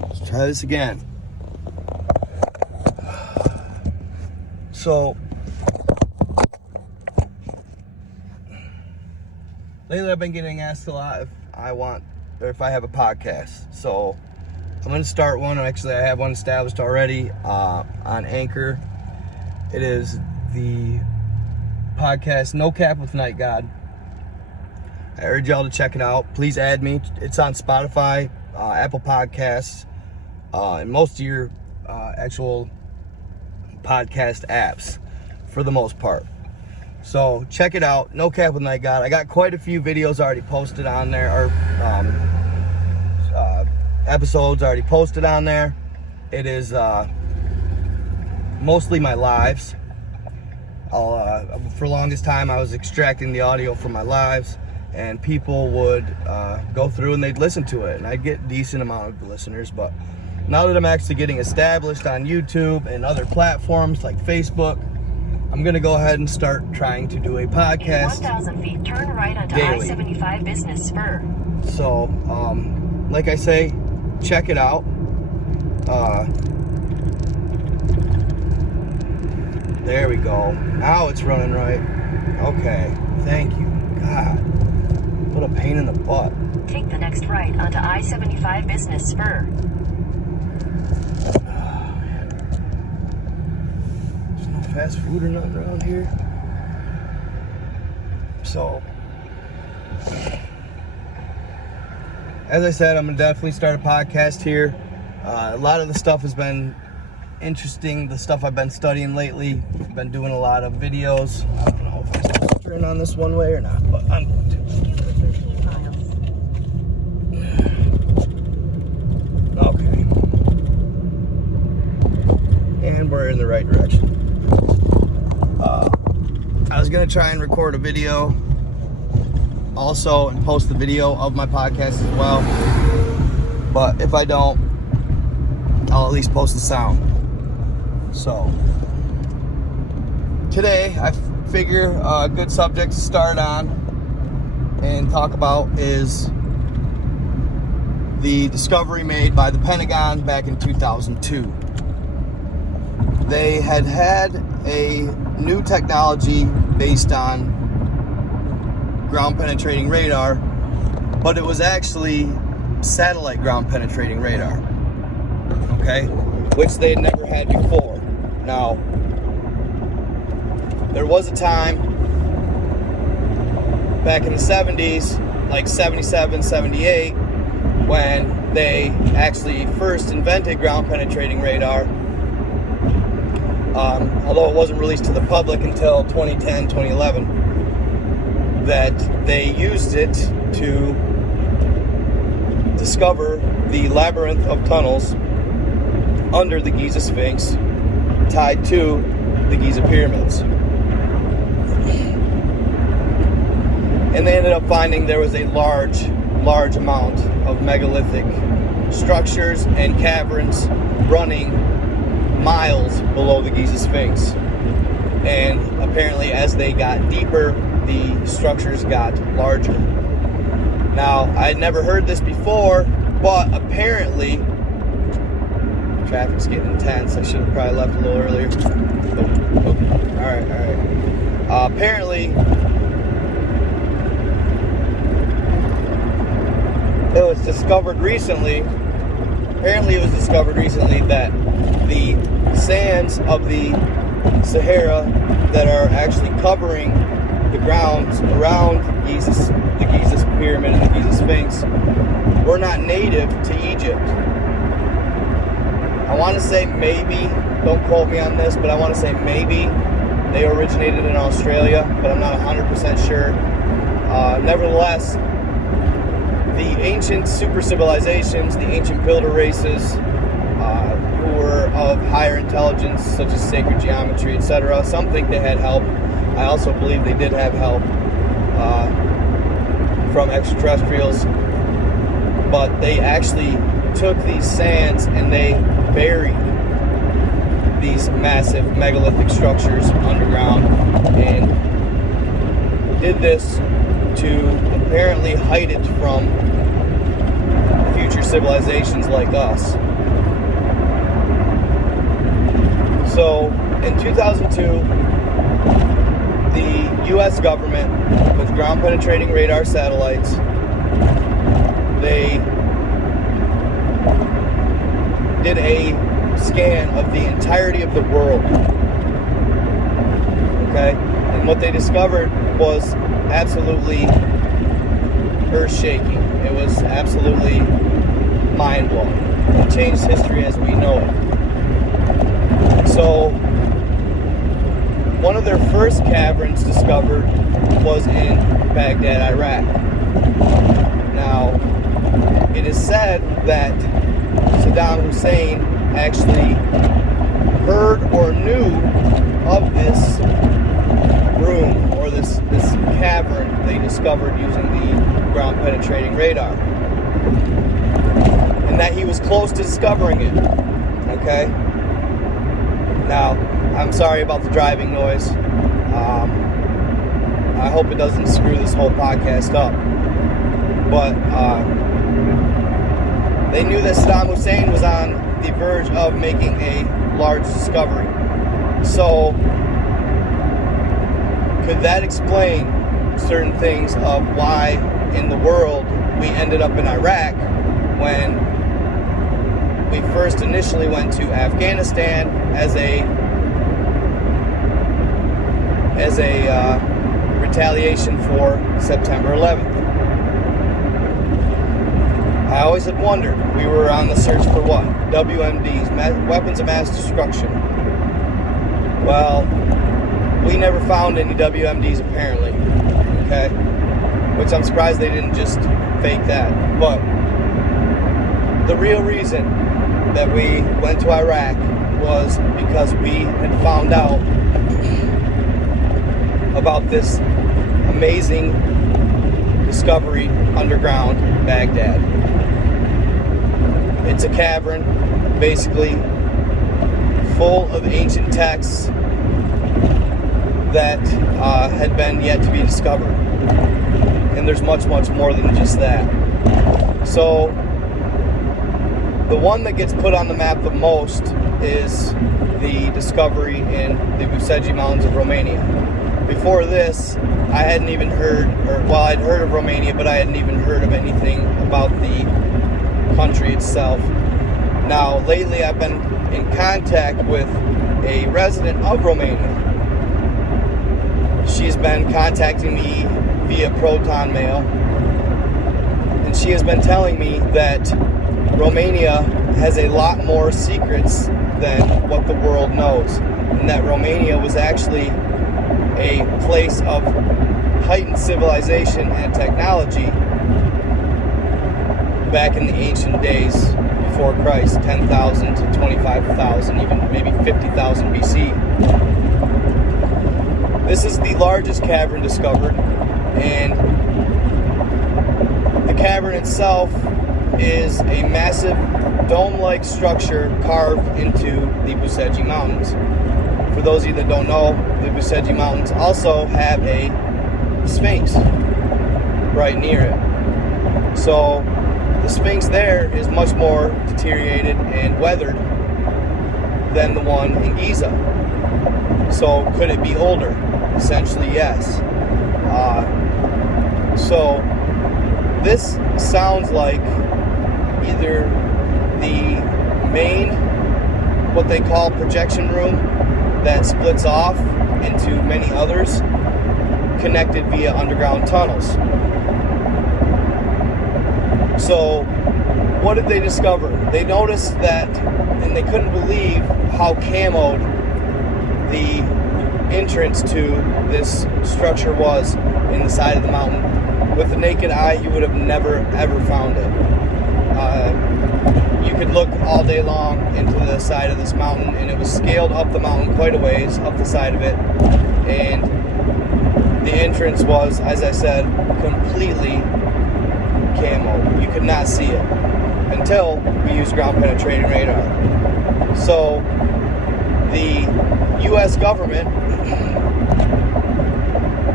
Let's try this again. So, lately I've been getting asked a lot if I have a podcast. So, I'm going to start one. Actually, I have one established already on Anchor. It is the podcast No Cap with Night God. I urge y'all to check it out. Please add me. It's on Spotify, Apple Podcasts, and most of your actual podcast apps for the most part. So check it out. No Cap with Night God. I got quite a few videos already posted on there, or episodes already posted on there. It is mostly my lives. For the longest time I was extracting the audio from my lives, and people would go through and they'd listen to it, and I'd get a decent amount of listeners. But now that I'm actually getting established on YouTube and other platforms like Facebook, I'm gonna go ahead and start trying to do a podcast. In 1,000 feet, turn right onto daily. I-75 Business Spur. So, like I say, check it out. There we go. Now it's running right. Okay, thank you. God, what a pain in the butt. Take the next right onto I-75 Business Spur. There's no fast food or nothing around here. So, as I said, I'm going to definitely start a podcast here. A lot of the stuff has been interesting, the stuff I've been studying lately. I've been doing a lot of videos. I don't know if I'm supposed to turn on this one way or not, but I'm going to. Okay. And we're in the right direction. I was going to try and record a video also and post the video of my podcast as well. But if I don't, I'll at least post the sound. So, today I figure a good subject to start on and talk about is the discovery made by the Pentagon back in 2002. They had a new technology based on ground penetrating radar, but it was actually satellite ground penetrating radar, okay, which they had never had before. Now, there was a time back in the 70s, like 77, 78, when they actually first invented ground penetrating radar, although it wasn't released to the public until 2010, 2011, that they used it to discover the labyrinth of tunnels under the Giza Sphinx tied to the Giza pyramids. And they ended up finding there was a large amount of megalithic structures and caverns running miles below the Giza Sphinx. And apparently as they got deeper, the structures got larger. Now, I had never heard this before, but apparently, traffic's getting intense. I should have probably left a little earlier. Alright. Apparently, it was discovered recently that the sands of the Sahara that are actually covering the grounds around the Giza pyramid and the Giza Sphinx were not native to Egypt. I want to say maybe, don't quote me on this, but I want to say maybe they originated in Australia, but I'm not 100% sure. Nevertheless, the ancient super civilizations, the ancient builder races, who were of higher intelligence, such as sacred geometry, etc., some think they had help. I also believe they did have help from extraterrestrials, but they actually took these sands and they buried these massive megalithic structures underground and did this to apparently hide it from future civilizations like us. So in 2002, the U.S. government, with ground-penetrating radar satellites, they did a scan of the entirety of the world. Okay? And what they discovered was absolutely earth-shaking. It was absolutely mind-blowing. It changed history as we know it. So, one of their first caverns discovered was in Baghdad, Iraq. Now, it is said that Saddam Hussein actually heard or knew of this room or this cavern they discovered using the ground-penetrating radar, and that he was close to discovering it. Okay? Now, I'm sorry about the driving noise. I hope it doesn't screw this whole podcast up. But they knew that Saddam Hussein was on the verge of making a large discovery. So, could that explain certain things of why in the world we ended up in Iraq when we first initially went to Afghanistan as a retaliation for September 11th? I always had wondered. We were on the search for what? WMDs, weapons of mass destruction. Well, we never found any WMDs apparently. Okay? Which I'm surprised they didn't just fake that. But the real reason that we went to Iraq was because we had found out about this amazing discovery underground Baghdad. It's a cavern, basically full of ancient texts that had been yet to be discovered. And there's much, much more than just that. So, the one that gets put on the map the most is the discovery in the Bucegi Mountains of Romania. Before this, I hadn't even heard, I'd heard of Romania, but I hadn't even heard of anything about the country itself. Now, lately I've been in contact with a resident of Romania. She's been contacting me via proton mail, and she has been telling me that Romania has a lot more secrets than what the world knows, and that Romania was actually a place of heightened civilization and technology back in the ancient days before Christ, 10,000 to 25,000, even maybe 50,000 BC. This is the largest cavern discovered, and the cavern itself is a massive dome-like structure carved into the Bucegi Mountains. For those of you that don't know, the Bucegi Mountains also have a Sphinx right near it. So the Sphinx there is much more deteriorated and weathered than the one in Giza. So could it be older? Essentially, yes. So this sounds like either the main, what they call projection room, that splits off into many others, connected via underground tunnels. So, what did they discover? They noticed that, and they couldn't believe how camoed the entrance to this structure was in the side of the mountain. With the naked eye, you would have never, ever found it. You could look all day long into the side of this mountain, and it was scaled up the mountain quite a ways, up the side of it, and the entrance was, as I said, completely camo. You could not see it until we used ground-penetrating radar. So the U.S. government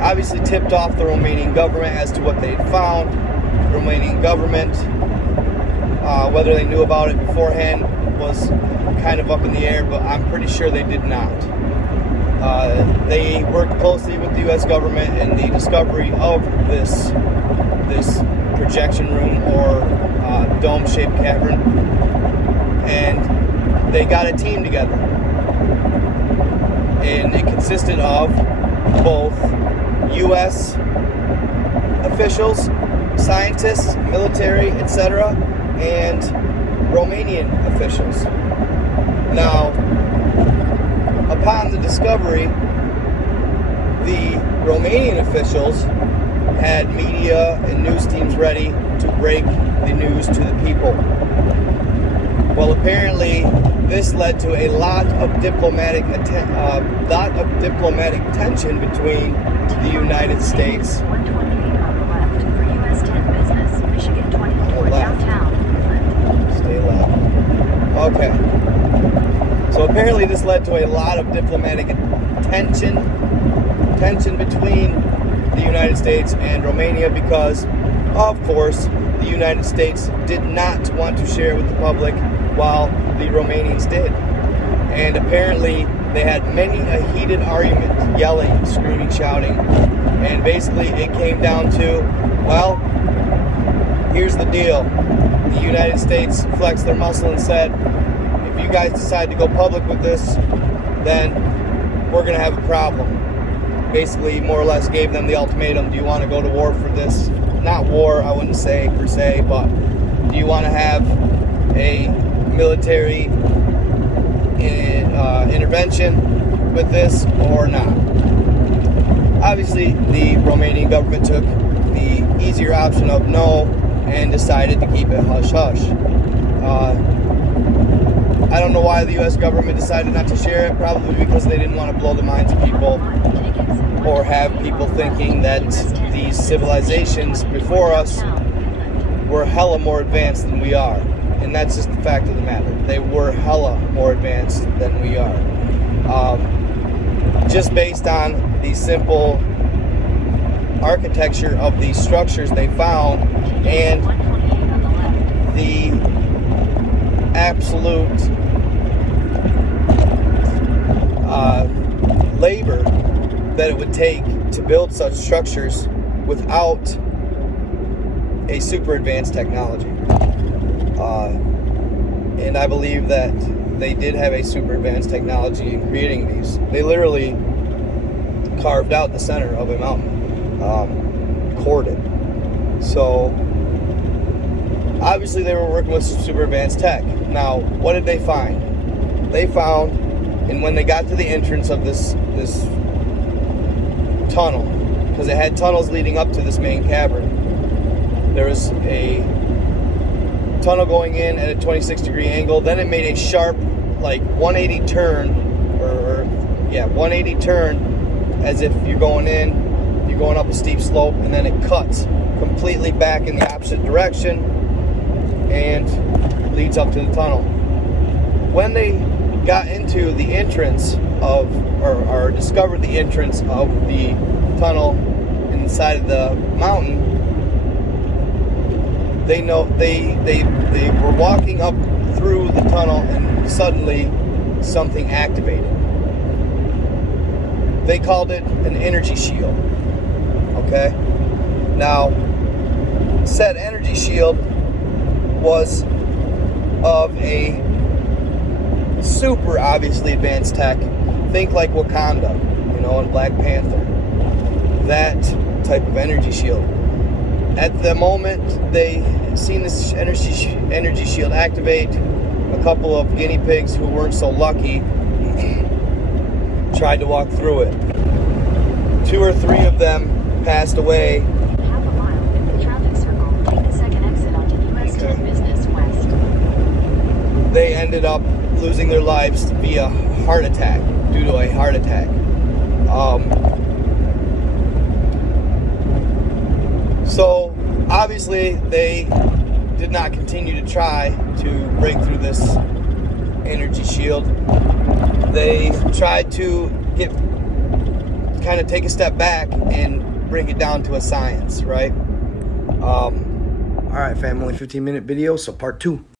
obviously tipped off the Romanian government as to what they'd found. The Romanian government Whether they knew about it beforehand was kind of up in the air, but I'm pretty sure they did not. They worked closely with the U.S. government in the discovery of this projection room or dome-shaped cavern, and they got a team together. And it consisted of both U.S. officials, scientists, military, etc., and Romanian officials. Now, upon the discovery, the Romanian officials had media and news teams ready to break the news to the people. Well, apparently, this led to a lot of diplomatic tension between the United States. 128 on the left for US 10 business, Michigan 24 downtown. Stay left. Okay. So apparently this led to a lot of diplomatic tension between the United States and Romania because, of course, the United States did not want to share it with the public while the Romanians did. And apparently they had many a heated argument, yelling, screaming, shouting. And basically it came down to, well, here's the deal. The United States flexed their muscle and said, if you guys decide to go public with this, then we're going to have a problem. Basically, more or less gave them the ultimatum, do you want to go to war for this? Not war, I wouldn't say per se, but do you want to have a military intervention with this or not? Obviously, the Romanian government took the easier option of no and decided to keep it hush-hush. I don't know why the U.S. government decided not to share it, probably because they didn't want to blow the minds of people or have people thinking that these civilizations before us were hella more advanced than we are. And that's just the fact of the matter. They were hella more advanced than we are. Just based on the simple architecture of these structures they found and the absolute labor that it would take to build such structures without a super advanced technology. And I believe that they did have a super advanced technology in creating these. They literally carved out the center of a mountain, cored it. So obviously they were working with some super advanced tech. Now, what did they find? They found, and when they got to the entrance of this tunnel, because it had tunnels leading up to this main cavern, there was a tunnel going in at a 26-degree angle. Then it made a sharp, like 180 turn, 180 turn, as if you're going up a steep slope, and then it cuts completely back in the opposite direction and leads up to the tunnel. When they got into the entrance of, or discovered the entrance of the tunnel inside of the mountain, they were walking up through the tunnel and suddenly something activated. They called it an energy shield. Okay? Now, said energy shield was of a super obviously advanced tech. Think like Wakanda, in Black Panther. That type of energy shield. At the moment they seen this energy shield activate, a couple of guinea pigs who weren't so lucky tried to walk through it. 2 or 3 of them passed away. Half a mile in the traffic circle, take the second exit onto US 10 Business West. They ended up losing their lives via heart attack, due to a heart attack. So obviously they did not continue to try to break through this energy shield. They tried to kind of take a step back and bring it down to a science, right? All right, fam, only 15-minute video, so part 2.